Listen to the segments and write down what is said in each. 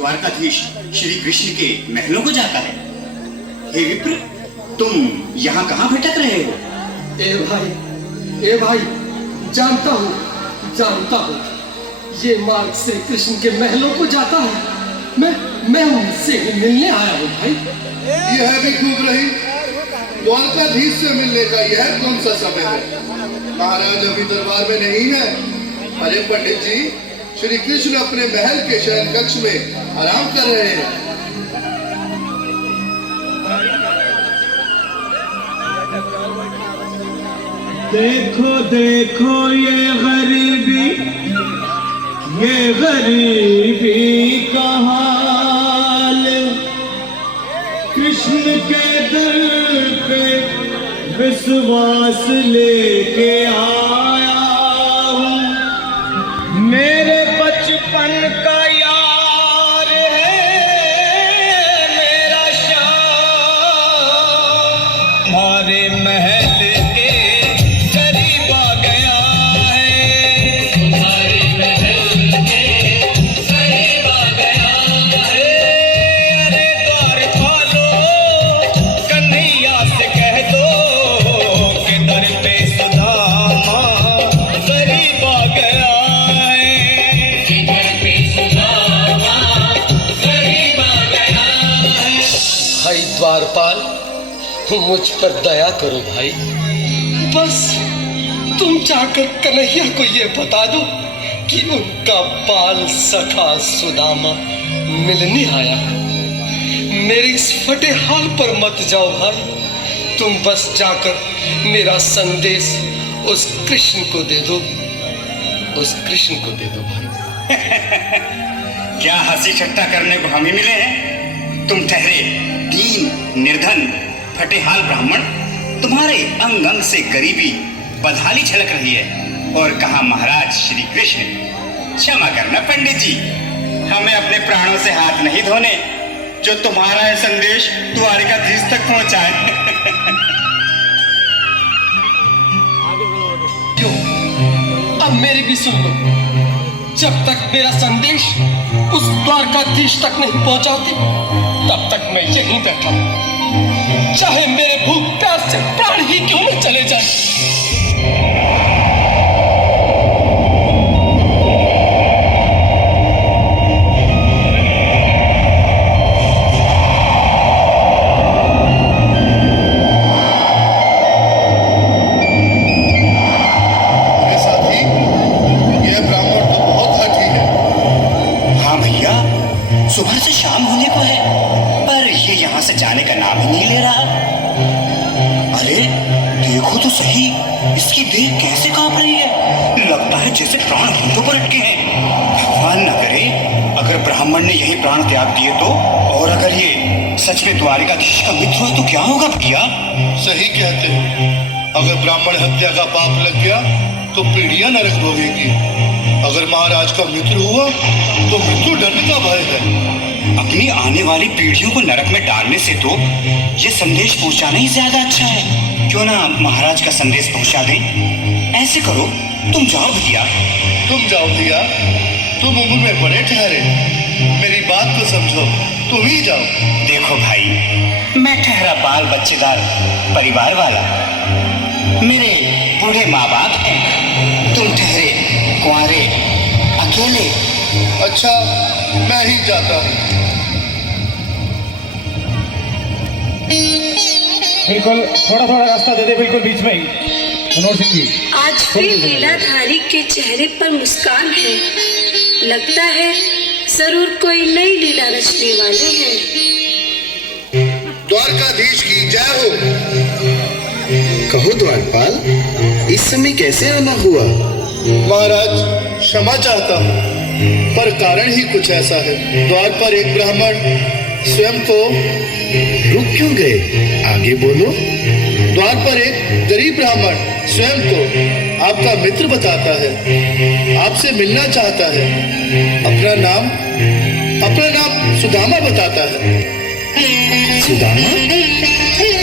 द्वारकाधीश श्री कृष्ण के महलों को जाता है। हे विप्र, तुम यहाँ कहाँ भटक रहे हो? ए भाई, जानता हूँ, ये मार्ग से कृष्ण के महलों को जाता है। मैं उनसे मिलने आया हूँ भाई। यह भी खूब रही, द्वारकाधीश से मिलने का यह कौन सा समय है? महाराज अभी दरबार में नहीं है। अरे पंडित जी, श्री कृष्ण अपने महल के शयन कक्ष में आराम कर रहे हैं। देखो देखो ये गरीबी का हाल, कृष्ण के दर पे विश्वास लेके आया हूँ। मेरे बचपन का यार है मेरा श्याम, हमारे महल के करीब आ गया है। तुम्हारे महल के करीब आ गया है। अरे द्वार खोलो, कन्हैया से कह दो कि दर पे सुदामा करीब आ गया है। दर पे सुदामा करीब आ गया है। भाई द्वारपाल, मुझ पर दया करो भाई। बस तुम जाकर कन्हैया को ये बता दो कि उनका बाल सखा सुदामा मिलने आया है। मेरे इस फटे हाल पर मत जाओ भाई। तुम बस जाकर मेरा संदेश उस कृष्ण को दे दो, भाई। क्या हंसी ठट्टा करने को हम ही मिले हैं? तुम ठहरे दीन निर्धन फटेहाल ब्राह्मण, तुम्हारे अंग अंग से गरीबी बदहाली झलक रही है। और कहा महाराज श्री कृष्ण। क्षमा करना पंडित जी, हमें अपने प्राणों से हाथ नहीं धोने जो तुम्हारा यह संदेश द्वारकाधीश तक पहुंचाए। क्यों? अब मेरी भी सुन लो। जब तक मेरा संदेश उस द्वारकाधीश तक नहीं पहुंचाती, तब तक मैं यहीं बैठा हूं, चाहे मेरे भूख प्यास से प्राण ही क्यों न चले जाए। अरे साथी, यह ब्राह्मण तो बहुत हठी है। हाँ भैया, सुबह से शाम होने को है, पर ये यहाँ से जाने का नाम ही नहीं ले रहा। अरे देखो तो सही, इसकी देह कैसे कांप रही है। लगता है जैसे प्राण घुंटों पर अटके हैं। भगवान न करे अगर ब्राह्मण ने यही प्राण त्याग दिए तो। और अगर ये सच में द्वारकाधीश का मित्र हुआ तो क्या होगा भैया? सही कहते हो। अगर ब्राह्मण हत्या का पाप लग गया तो पीढ़ियां नरक भोगेंगी। अगर महाराज का मित्र हुआ तो मृत्यु दंड का भय है। अपनी आने वाली पीढ़ियों को नरक में डालने से तो ये संदेश पहुंचाना ही ज्यादा अच्छा है। क्यों ना महाराज का संदेश पहुंचा दें? ऐसे करो, तुम जाओ भैया। तुम जाओ भैया, तुम उम्र में बड़े ठहरे, मेरी बात को समझो, तुम ही जाओ। देखो भाई, मैं ठहरा बाल बच्चेदार परिवार वाला, मेरे बूढ़े माँ बाप हैं। तुम ठहरे कुंवारे अकेले। अच्छा, मैं ही जाता हूँ। बिल्कुल थोड़ा रास्ता दे दे, बिल्कुल बीच में ही। मनोहर सिंह जी, आज फिर लीलाधारी के चेहरे पर मुस्कान है। लगता है जरूर कोई नई लीला रचने वाले हैं। द्वारकाधीश की जय हो। कहो द्वारपाल, इस समय कैसे आना हुआ? महाराज, क्षमा चाहता हूँ, पर कारण ही कुछ ऐसा है। द्वार पर एक ब्राह्मण स्वयं को रुक क्यों गए? आगे बोलो। द्वार पर एक गरीब ब्राह्मण स्वयं को आपका मित्र बताता है, आपसे मिलना चाहता है। अपना नाम सुदामा बताता है। सुदामा?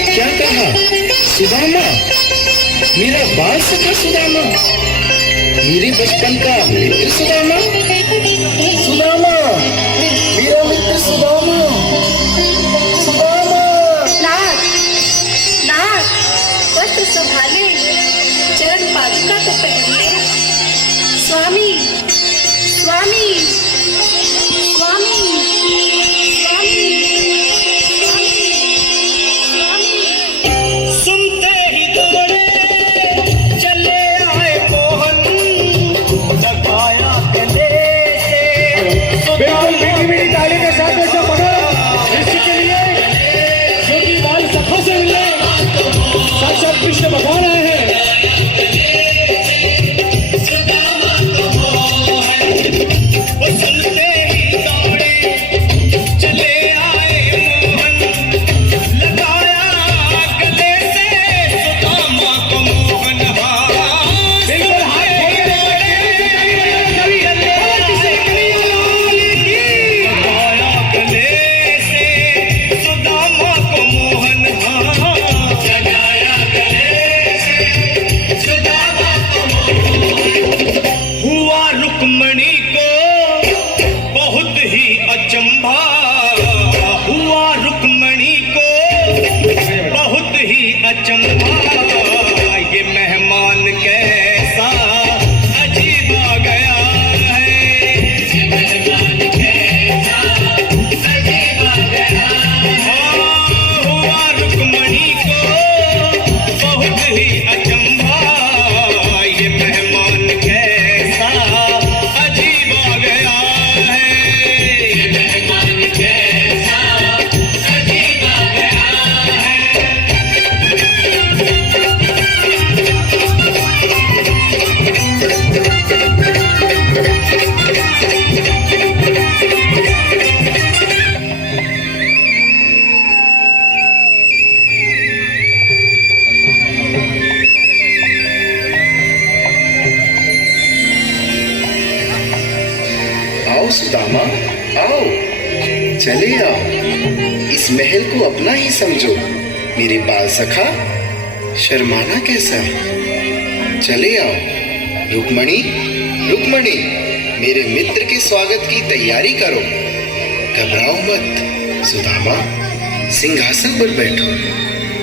क्या कहा? सुदामा? मेरा बाल सखा सुदामा? मेरे बचपन का मित्र सुदामा? सुदामा, मेरा बिल्कुल मीठी मीठी ताली के साथ में मनोरम दृश्य के लिए जो कि बाल सखा से मिले साक्षात कृष्ण भगवान आए हैं। रुक्मणी को बहुत ही अचंभा हुआ, रुक्मणी को बहुत ही अचंभा, ये मेहमान कैसा अजीब आ गया है, ये मेहमान कैसा अजीब आ गया है। हुआ रुक्मणी को बहुत ही अचंभा, ये मेहमान कैसा अजीब आ गया है, ये मेहमान कैसा अजीब आ गया है। आओ सुदामा, आओ, चले आओ, इस महल को अपना ही समझो। मेरे बाल सखा, शर्माना कैसा? चले आओ। रुक्मणी, रुक्मणी, मेरे मित्र के स्वागत की तैयारी करो। घबराओ मत। सुदामा, सिंहासन पर बैठो।